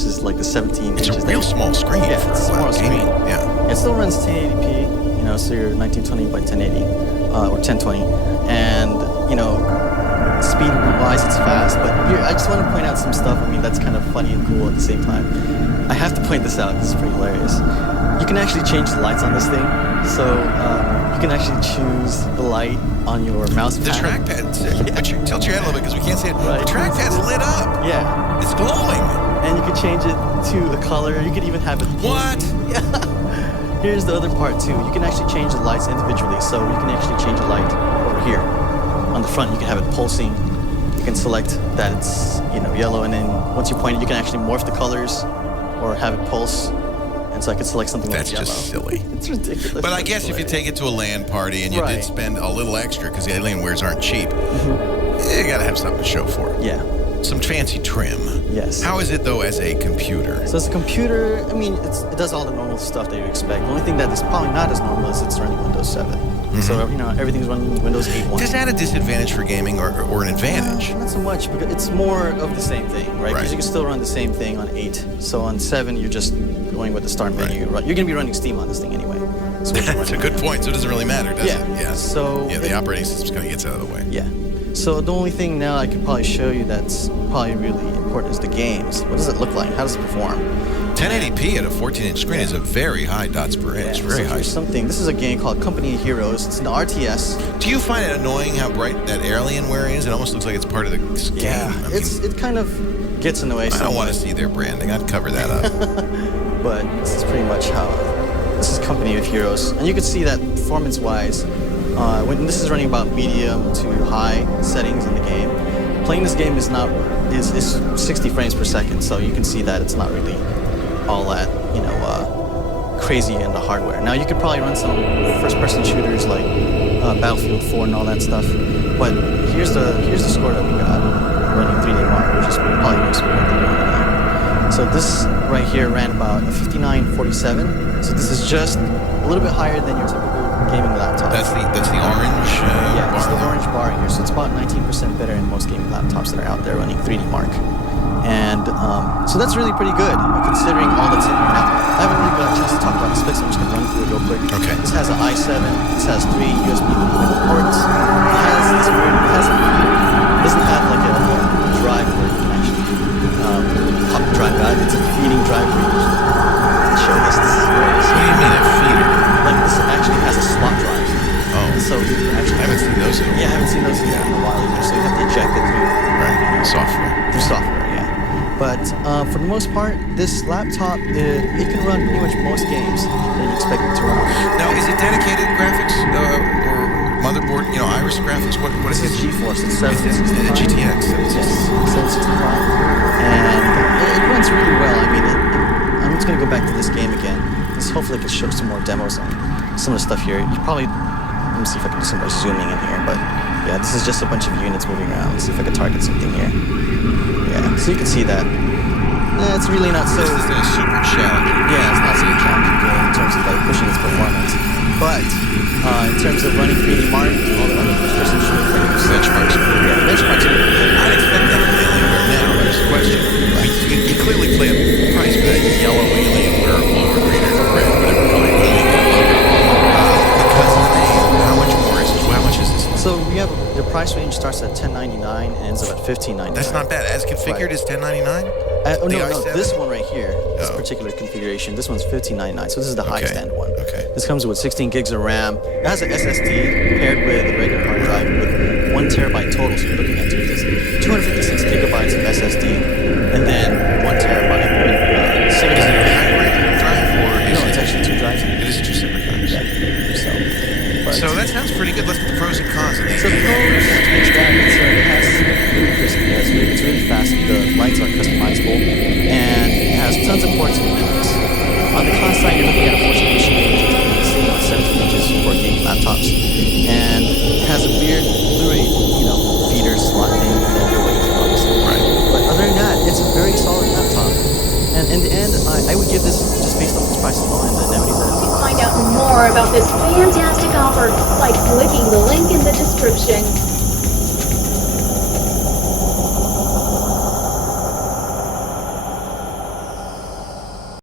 versus like the 17 It's inches. a real small screen. Yeah, for it's a small screen. Yeah. It still runs 1080p, you know, so you're 1920 by 1080 or 1020, and you know, speed-wise it's fast. But here, I just want to point out some stuff. I mean, that's kind of funny and cool at the same time. I have to point this out. This is pretty hilarious. You can actually change the lights on this thing, so you can actually choose the light on your mouse pad. The trackpad. Tilt your head a little bit because we can't see it. Right. The trackpad's lit up. Yeah. It's glowing. And you can change it to a color. You could even have it. What? Yeah. Here's the other part too. You can actually change the lights individually. So you can actually change a light over here on the front. You can have it pulsing. You can select that it's, you know, yellow, and then once you point it, you can actually morph the colors or have it pulse. And so I could select something like yellow. That's just silly. It's ridiculous. But I guess if you take it to a LAN party and you did spend a little extra because the Alienwares aren't cheap, you gotta have something to show for it. Yeah. Some fancy trim. Yes. How is it though as a computer? So as a computer, I mean, it does all the normal stuff that you expect. The only thing that is probably not as normal is it's running Windows 7. So, you know, everything's running Windows 8.1. Is that a disadvantage for gaming or an advantage? Not so much, because it's more of the same thing, right? Because you can still run the same thing on 8. So on 7, you're just going with the start menu. You're going to be running Steam on this thing anyway. So That's a good point. So it doesn't really matter, does it? Yeah. So the operating system kind of gets out of the way. Yeah. So the only thing now I could probably show you that's probably really important is the games. What does it look like? How does it perform? 1080p at a 14-inch screen is a very high dots per inch. Yeah, very so high. This is a game called Company of Heroes. It's an RTS. Do you find it annoying how bright that Alienware is? It almost looks like it's part of the game. Yeah, it kind of gets in the way. I don't want to see their branding. I'd cover that up. But this is pretty much how. This is Company of Heroes, and you can see that performance-wise, when this is running about medium to high settings in the game. Playing this game is 60 frames per second, so you can see that it's not really all that, you know, crazy in the hardware. Now you could probably run some first-person shooters like Battlefield 4 and all that stuff, but here's the score that we got running 3D Mark, which is probably most people that know now. So this right here ran about a 5947. So this is just a little bit higher than your typical gaming laptop. That's the orange. Yeah, it's the bar orange bar here. So it's about 19% better than most gaming laptops that are out there running 3D Mark. And so that's really pretty good, considering all that's in here. Now, I haven't really got a chance to talk about the specs, so I'm just going to run through it real quick. Okay. This has an i7, this has 3 USB ports, it doesn't have like a drive where you can actually pop the drive out. It's a feeding drive where you can show this. This is great. What do you mean a feeder? Like this actually has a slot drive. Oh. So you can actually... I haven't seen those in a while. Yeah, I haven't seen those in a while either, so you have to eject it through... Right, software. Through software, yeah. But for the most part, this laptop, it can run pretty much most games that you expect it to run. Now, is it dedicated graphics or motherboard, you know, Iris graphics? What is it? It's GeForce. It's It's a 765. GTX. Yes, 765. And it runs really well. I mean, I'm just going to go back to this game again. Hopefully I can show some more demos on some of the stuff here. You probably... Let me see if I can do some more zooming in here. But yeah, this is just a bunch of units moving around. Let's see if I can target something here. Yeah, so you can see that. It's really not so... This isn't a super challenging. Yeah, it's not super challenging game in terms of like pushing its performance. But in terms of running 3D Mark, all the other first-person shooter games... Benchmarks. Yeah, the benchmarks are really good. I'd expect that from Alienware now. There's a question. I mean, you clearly play a price for that yellow Alienware or blue or green or red, whatever color you want. Because of the name, how much more is it? How much is this? So we have the price range starts at $10.99 and ends up at $15.99. That's not bad. As configured is $10.99? No, this one right here, this particular configuration, this one's $15.99. So this is the highest end one. Okay. This comes with 16 gigs of RAM. It has an SSD paired with a regular hard drive with 1 terabyte total. So you're looking at 256 gigabytes of SSD, and then 1 terabyte with Is it a hybrid drive or is No, it's actually 2 drives. It is 2 separate drives. Yeah. So that sounds pretty good. Let's get the pros and cons of these. So the pros, which that it has really crispy. It's really fast. The lights are customizable, and it has tons of ports and inputs. On the con side, you're looking at a 14-inch screen, 17 inches for gaming laptops, and it has a weird Blu-ray, feeder slot thing that you're waiting for, obviously. Right. But other than that, it's a very solid laptop. And in the end, I would give this, just based on its price alone and the amenities that it Find out more about this fantastic offer by clicking the link in the description.